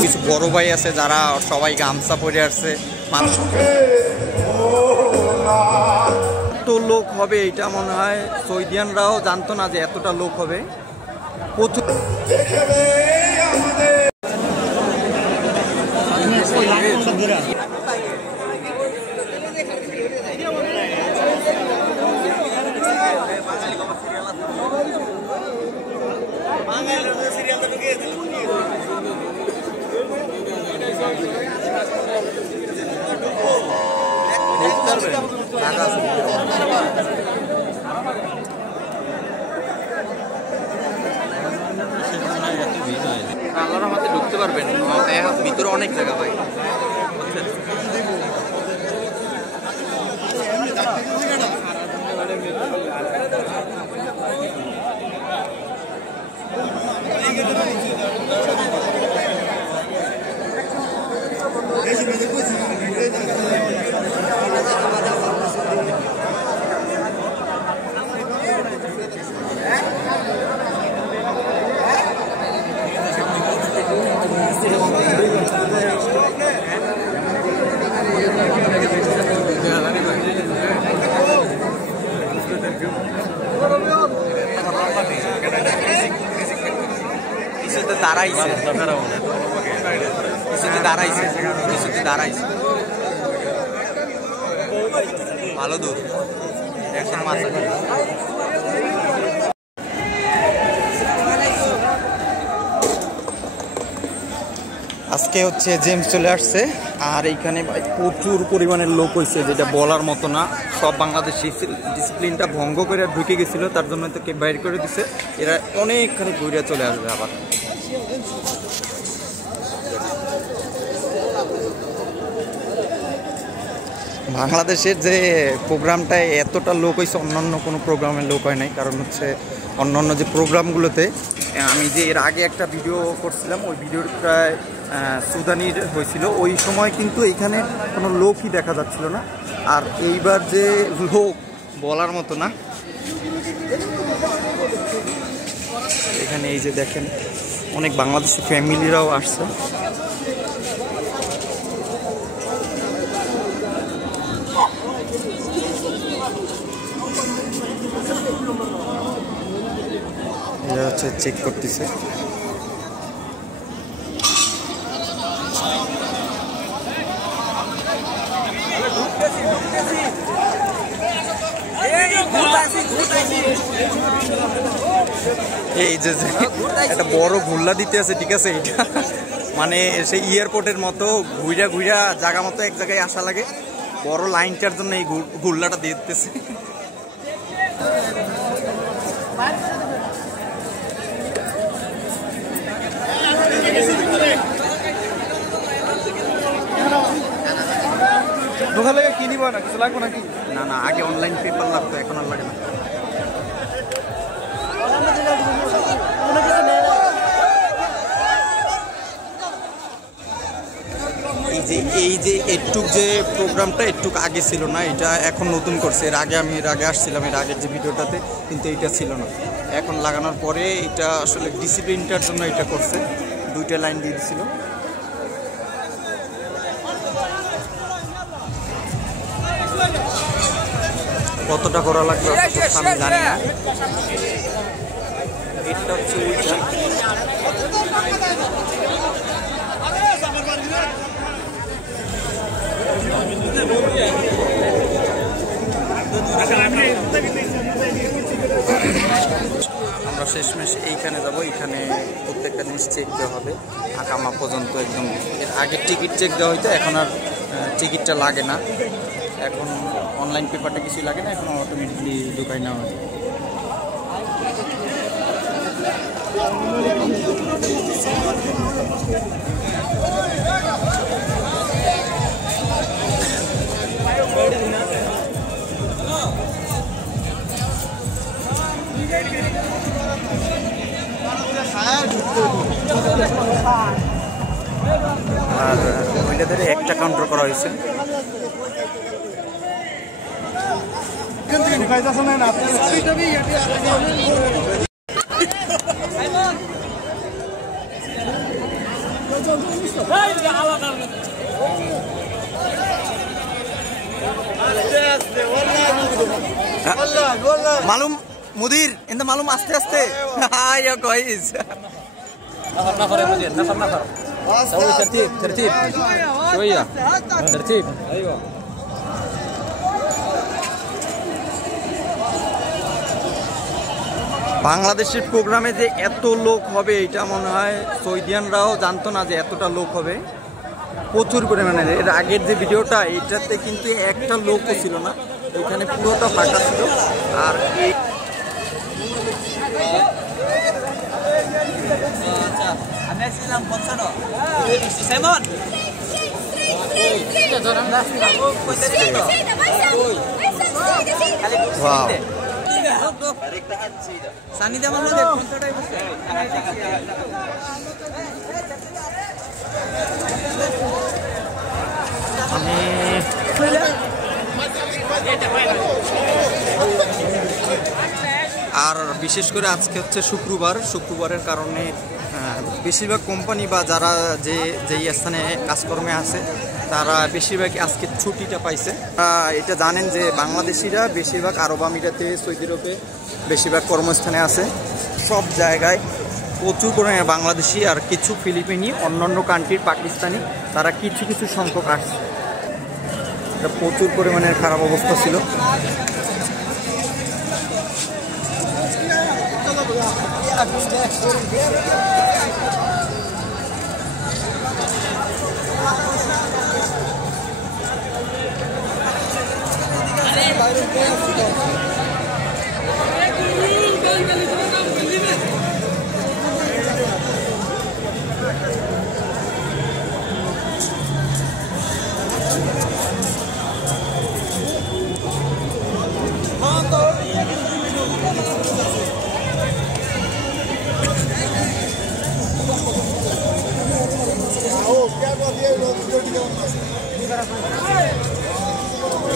কিছু বড় ভাই আছে যারা সবাই গামছা পরে আসছে। এত লোক হবে এটা মনে হয় সৌদিয়ানরাও জানতো না যে এতটা লোক হবে। প্রচুর আল্লাহর মধ্যে ঢুকতে পারবেন, ভিতরে অনেক জায়গা ভাই। ভালো দূর আজকে হচ্ছে জেমস চলে আসছে আর এইখানে প্রচুর পরিমাণের লোক হয়েছে, যেটা বলার মতো না। সব বাংলাদেশি ডিসিপ্লিনটা ভঙ্গ করে ঢুকে গেছিল, তার জন্য তো বাইর করে দিছে। এরা অনেকখানি ঘুরে চলে আসবে আবার। বাংলাদেশের যে প্রোগ্রামটায় এতটা লোক হয়েছে অন্যান্য কোনো প্রোগ্রামের লোক হয় নাই, কারণ হচ্ছে অন্যান্য যে প্রোগ্রামগুলোতে আমি যে এর আগে একটা ভিডিও করছিলাম, ওই ভিডিওটায় সুদানির হয়েছিল, ওই সময় কিন্তু এইখানে কোনো লোকই দেখা যাচ্ছিল না। আর এইবার যে লোক বলার মতো না। এখানে এই যে দেখেন অনেক বাংলাদেশি ফ্যামিলিরাও আসছে। এরা হচ্ছে চেক করতেছে। এই যে একটা বড় ঘুরলা দিতে আছে, ঠিক আছে, এটা মানে সেই এয়ারপোর্টের মতো ঘুরা ঘুরা জায়গা মতো এক জায়গায় আসা লাগে। বড় লাইনটার জন্য এই ঘুরলাটা দিয়ে দিতেছে। না না, আগে অনলাইন পেপার লাগতো, এখন আর লাগে না। এই যে একটুক যে প্রোগ্রামটা একটুক আগে ছিল না, এটা এখন নতুন করছে। এর আগে আসছিলাম, এর আগের যে ভিডিওটাতে কিন্তু এইটা ছিল না। এখন লাগানোর পরে এটা আসলে ডিসিপ্লিনটার জন্য এটা করছে, দুইটা লাইন দিয়ে দিছিল। কতটা করা লাগবে আমি জানি না। এটা হচ্ছে ওইটা। আমরা শেষমেশ এইখানে যাব। এইখানে প্রত্যেকটা জিনিস চেক দেওয়া হবে, আকামা পর্যন্ত একদম। এর আগে টিকিট চেক দেওয়া হইতো, এখন আর টিকিটটা লাগে না। এখন অনলাইন পেপারটা কিছুই লাগে না, এখন অটোমেটিকলি ঢুকাই নেওয়া হয়। আর মহিলাদের একটা কাউন্টার করা হয়েছে। मालूम मुदीर इंदा मालूम आस्ते आस्ते हाँ या कोइस نفر يا مدير نفر سوي ترتيب شويه ترتيب ايوه বাংলাদেশের প্রোগ্রামে যে এত লোক হবে এটা মনে হয় সৌদিয়ানরাও জানতো না যে এতটা লোক হবে প্রচুর পরিমাণে এর আগের যে ভিডিওটা এটাতে কিন্তু একটা লোকও ছিল না এখানে পুরোটা ফাঁকা ছিল আর এই আমি আসছিলাম 55 সাইমন এটা ধরাম না কই তারিখ তো খালি ওয়াও সানি দেব না দেখ কোনটাই বসে আমি আর বিশেষ করে আজকে হচ্ছে শুক্রবারের কারণে বেশিরভাগ কোম্পানি বা যারা যেই স্থানে কাজকর্মে আছে তারা বেশিরভাগ আজকে ছুটিটা পাইছে এটা জানেন যে বাংলাদেশিরা বেশিরভাগ আরব আমিরাতে সৌদি আরবে বেশিরভাগ কর্মস্থানে আছে সব জায়গায় প্রচুর পরিমাণে বাংলাদেশি আর কিছু ফিলিপিনি অন্যান্য কান্ট্রির পাকিস্তানি তারা কিছু সংখ্যক আসছে এটা প্রচুর পরিমাণের খারাপ অবস্থা ছিল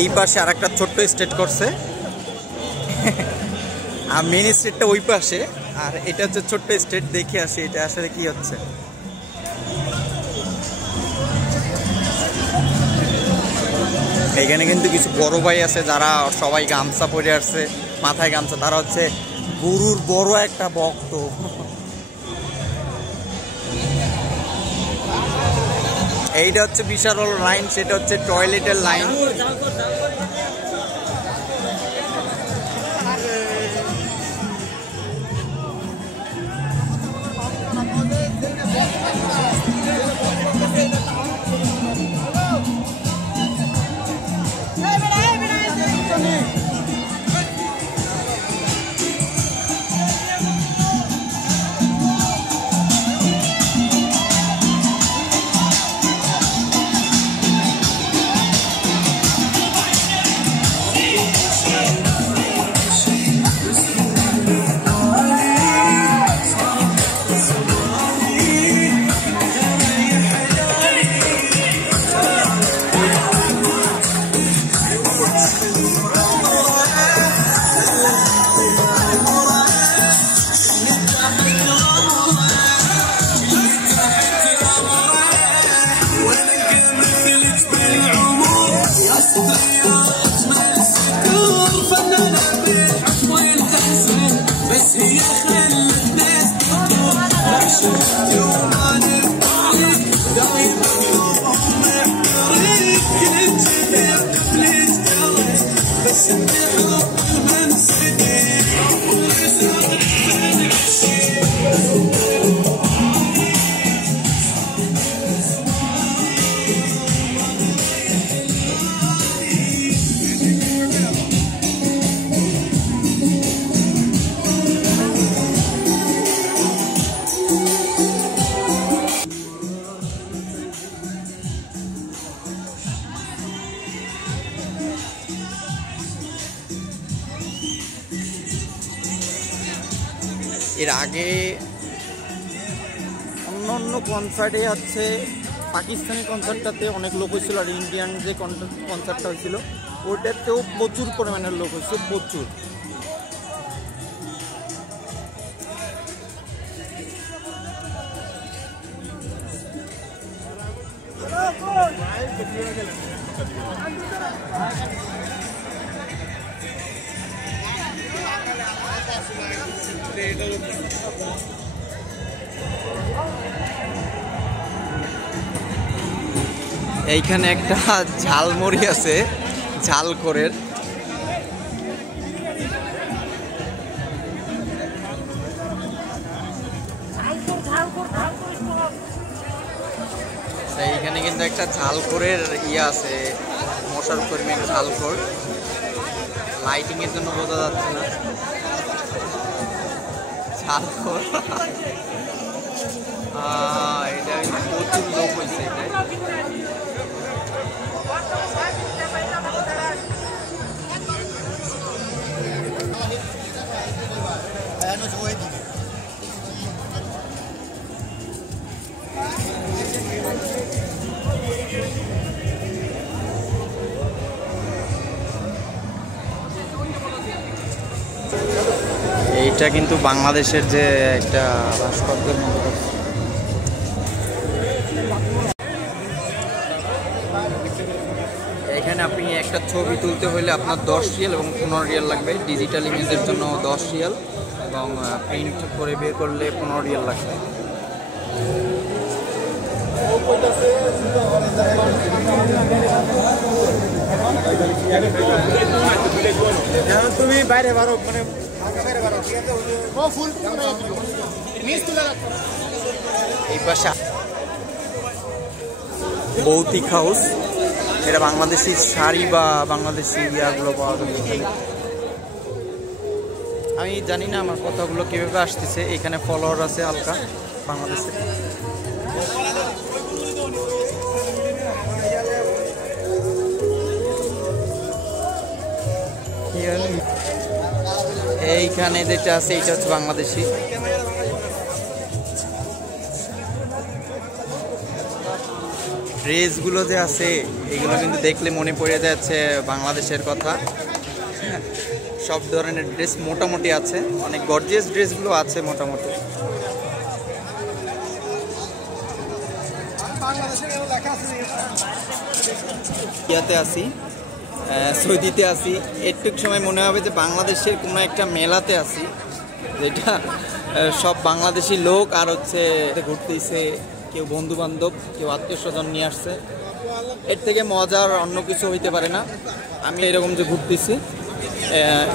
এই পাশে আরেকটা ছোট্ট স্টেট করছে আর মেন স্টেটটা ওই পাশে আর এটা হচ্ছে ছোট্ট স্টেট দেখে আসি এটা আসলে কি হচ্ছে এখানে কিন্তু কিছু বড় ভাই আছে যারা সবাই গামছা পরে আসছে মাথায় গামছা তারা হচ্ছে গুরুর বড় একটা ভক্ত এইটা হচ্ছে বিশাল লাইন সেটা হচ্ছে টয়লেটের লাইন এর আগে অন্য কনসার্টে হচ্ছে পাকিস্তানি কনসার্টটাতে অনেক লোক হয়েছিল আর ইন্ডিয়ান যে কনসার্টটা হয়েছিল ওইটাতেও প্রচুর পরিমাণের লোক হয়েছে, প্রচুর। এইখানে একটা ঝালমুড়ি আছে, ঝালখোরের। এইখানে কিন্তু একটা ঝালখোরের ইয়ে আছে, মশার কর্মীর ঝালখোর। লাইটিং এর জন্য বোঝা যাচ্ছে না। ঝালখোর এটা প্রচুর লোক হয়েছে এটাই। এইটা কিন্তু বাংলাদেশের যে একটা ভাস্কর্যের মতো। এখানে আপনি একটা ছবি তুলতে হলে আপনার 10 রিয়াল এবং 15 রিয়াল লাগবে। ডিজিটাল ইমেজের জন্য 10 রিয়াল এবং প্রিন্ট করে বের করলে 15 রিয়াল লাগবে। তুমি বাইরে বারো মানে এই পাশে ভৌতিক হাউস, এটা বাংলাদেশি শাড়ি বা বাংলাদেশি ইয়াগুলো পাওয়া যায়। আমি জানি না আমার কথাগুলো কিভাবে আসতেছে। এখানে ফলোয়ার আছে হালকা বাংলাদেশে। এইখানে যেটা আছে এটা হচ্ছে বাংলাদেশি। ড্রেসগুলো যে আছে এগুলো কিন্তু দেখলে মনে পড়ে যাচ্ছে বাংলাদেশের কথা। সব ধরনের ড্রেস মোটামুটি আছে, অনেক গর্জিয়াস ড্রেসগুলো আছে মোটামুটি। ইয়াতে আসি, সৌদিতে আসি, একটু সময় মনে হবে যে বাংলাদেশের কোনো একটা মেলাতে আসি, যেটা সব বাংলাদেশি লোক আর হচ্ছে ঘুরতেছে, কেউ বন্ধু বান্ধব, কেউ আত্মীয় স্বজন নিয়ে আসছে। এর থেকে মজার অন্য কিছু হইতে পারে না। আমি এরকম যে ঘুরতেছি,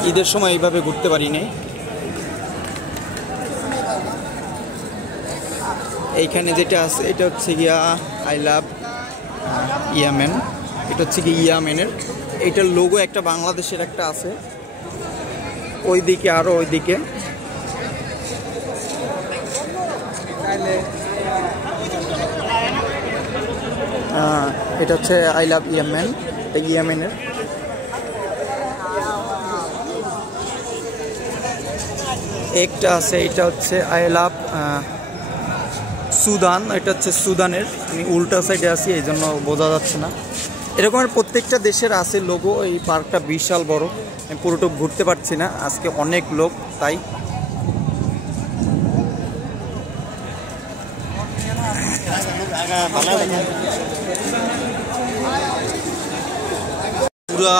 ঈদের সময় এইভাবে ঘুরতে পারি নাই। এইখানে যেটা আছে এটা হচ্ছে গিয়া আই লাভ ইয়ামেন। এটা হচ্ছে কি ইয়ামেনের, এইটার লোগো একটা বাংলাদেশের একটা আছে ওইদিকে, আরো ওইদিকে। এটা হচ্ছে আই লাভ ইয়ামেন, ইয়ামেনের। একটা আছে এটা হচ্ছে আই লাভ সুদান, এটা হচ্ছে সুদানের। আমি উল্টা সাইডে আছি এই জন্য বোঝা যাচ্ছে না। এরকমের প্রত্যেকটা দেশের আছে লোগো। এই পার্কটা বিশাল বড়, আমি পুরোটা ঘুরতে পারছি না, আজকে অনেক লোক তাই। পুরা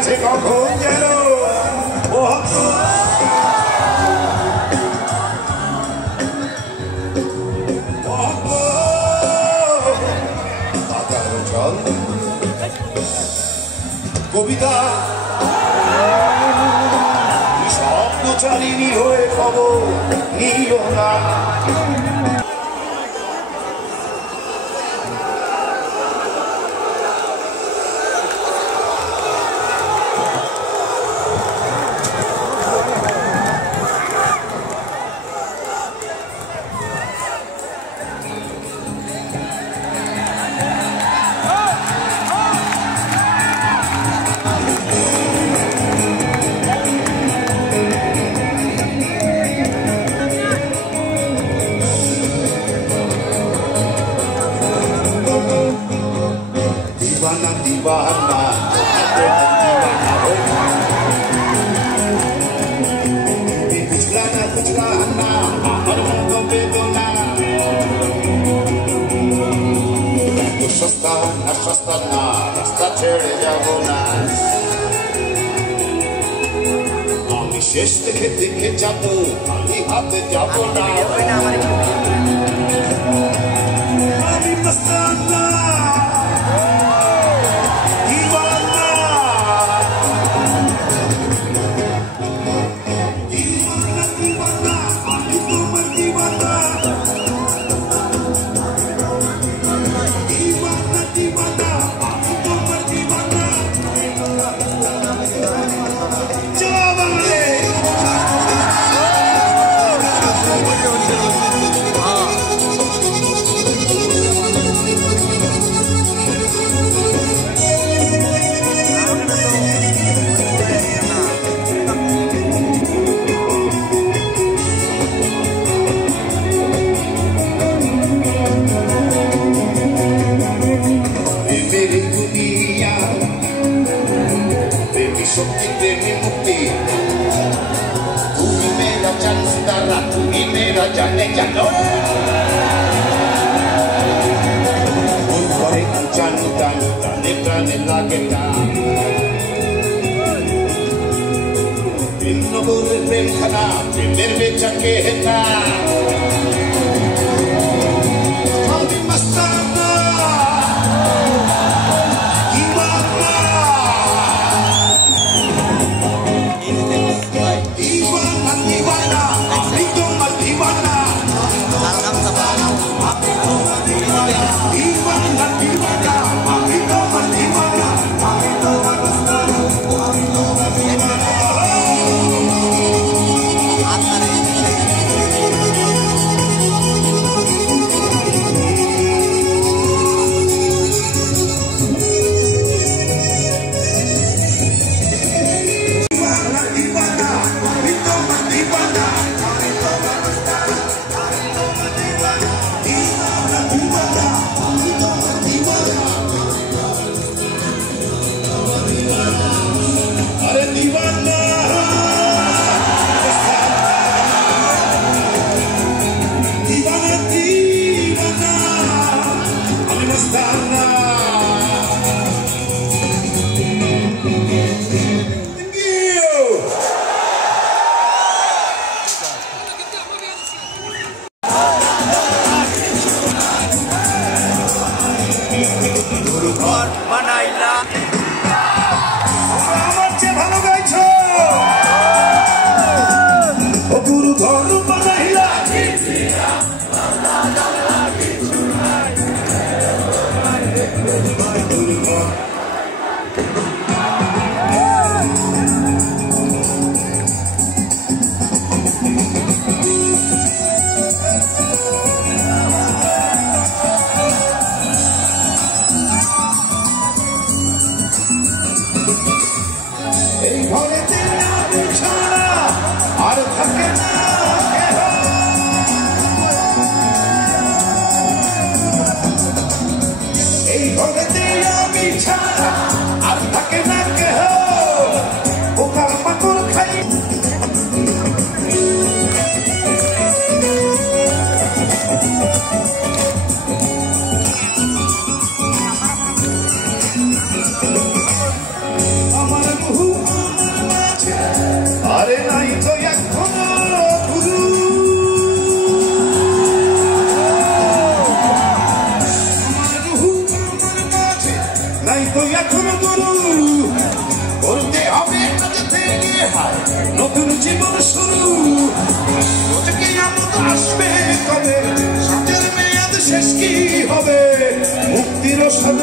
গেছে কখন যেন কবিতা স্বপ্নচারিণী হয়ে খবর নিল না दीवाना पिछला ना पिछला ना हर मुंह बेदना सस्ता ना रास्ता ছেড়ে যাব না আমি শেষ দেখে দেখে যাব খালি হাতে যাব না আমি মস্তানা जाने जानो un cuore canciano tane prane lageta inno gore prem khana prem becha ke heta ami mastana নাই তো এখনো গুরু করতে হবে কাজ থেকে নতুন জীবন শুরু কি আমদ আসবে কবে সাথের মেয়াদ শেষ কি হবে মুক্তির স্বাদ